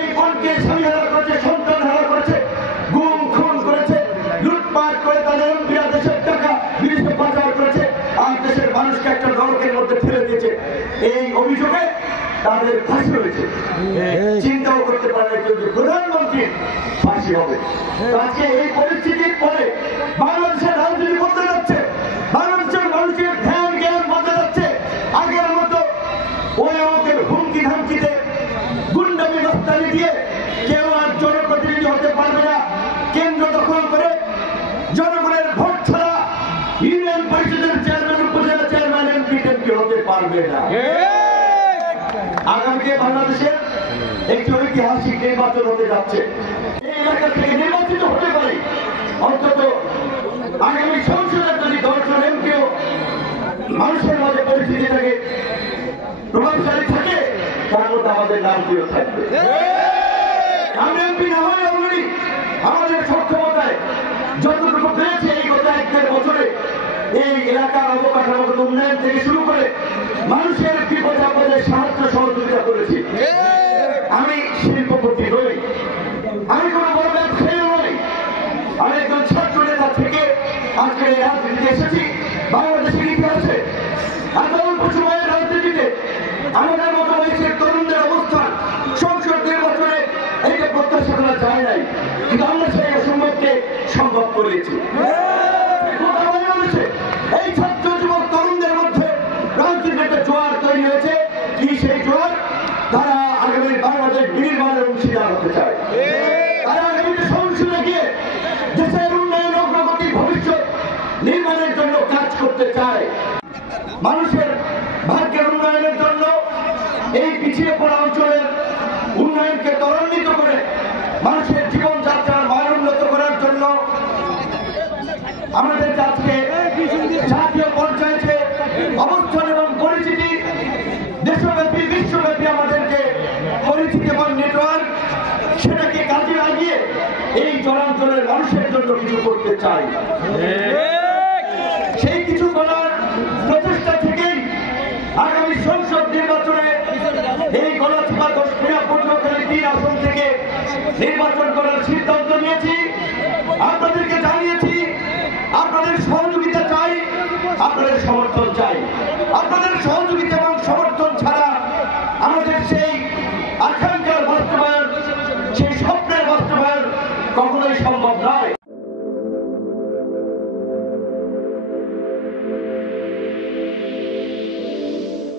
এই বোনকে স্বামী হারা করেছে, সন্তান হারা করেছে, গুম খুন করেছে, লুটপাট করে তাদের এমপিরা দেশের টাকা বিদেশে পাচার করেছে, আর দেশের মানুষকে একটা নরকের মধ্যে ফেলে দিয়েছে। এই অভিযোগে তাদের ফাঁসি হয়েছে। চিন্তাও করতে পারে যে প্রধানমন্ত্রী ফাঁসি হবে। আজকে এই পরিস্থিতির পরে বাংলাদেশের রাজনীতি বদলে যাচ্ছে, বাংলাদেশের মানুষের ধ্যান জ্ঞান বদলে যাচ্ছে। আগের মতো ওই আমাদের হুমকি ধামকিতে গুন্ডামি রফতানি দিয়ে কেউ আর জনপ্রতিনিধি হতে পারবে না। কেন্দ্র দখল করে জনগণের ভোট ছাড়া ইউনিয়ন পরিষদের চেয়ারম্যান, উপজেলা চেয়ারম্যান, এমপি টেমপি হতে পারবে না। আগামীতে বাংলাদেশের একটি ঐতিহাসিক নির্বাচন হতে যাচ্ছে। এই এলাকা থেকে নির্বাচিত হতে পারে অন্তত আগামী সংসদের যদি 10 জন এমপিও মানুষের মাঝে পরিচিতি থাকে, প্রভাবশালী থাকে, তার মধ্যে আমাদের নামটিও থাকবে। আমরা এমপি না হয় অলরেডি আমাদের সক্ষমতায় যতটুকু পেয়েছে এই গত 1-1.5 বছরে এই এলাকার অবকাঠামোগত উন্নয়ন থেকে শুরু করে মানুষের বিপদ আপদে সাহায্য সহযোগিতা করেছি। আমি শিল্পপতি নই, আমি কোন বড় ব্যবসায়ী নই, আমি একজন ছাত্র নেতা থেকে আজকে এই রাজনীতিতে এসেছি। বাংলাদেশের ইতিহাসে এত অল্প সময়ের রাজনীতিতে আমাদের মতো বয়সের তরুণদের অবস্থান সংসদ নির্বাচনে একে প্রত্যাশা করা যায় নাই, কিন্তু আমরা সেই অসম্ভবকে সম্ভব করেছি। এই ছাত্র যুবক তরুণদের মধ্যে রাজনীতির একটা জোয়ার তৈরি হয়েছে। কি সেই জোয়ার? তারা আগামী বাংলাদেশ নির্মাণের অংশীদার হতে চায়। তারা আগামীতে সংসদে গিয়ে দেশের উন্নয়ন, অগ্রগতি, ভবিষ্যৎ নির্মাণের জন্য কাজ করতে চায়। মানুষের ভাগ্যের উন্নয়নের জন্য এই পিছিয়ে পড়া অঞ্চলের উন্নয়নকে ত্বরান্বিত করে মানুষের জীবনযাত্রার মান উন্নত করার জন্য আমাদের আজকে জাতীয় পর্যায়ে অবস্থান এবং পরিচিতি, দেশব্যাপী বিশ্বব্যাপী আমাদেরকে পরিচিতি এবং নেটওয়ার্ক, সেটাকে কাজে লাগিয়ে এই চরাঞ্চলের মানুষের জন্য কিছু করতে চাই। সেই কিছু করার প্রচেষ্টা থেকেই আগামী সংসদ নির্বাচনে এই গলাচিপা 10 পটুয়াখালী 3 আসন থেকে নির্বাচন করার সিদ্ধান্ত নিয়েছি। আপনাদেরকে জানিয়েছি আপনাদের সহযোগিতা চাই, আপনাদের সমর্থন চাই। আপনাদের সহযোগিতা এবং সমর্থন ছাড়া আমাদের সেই আকাঙ্ক্ষার বাস্তবায়ন, সেই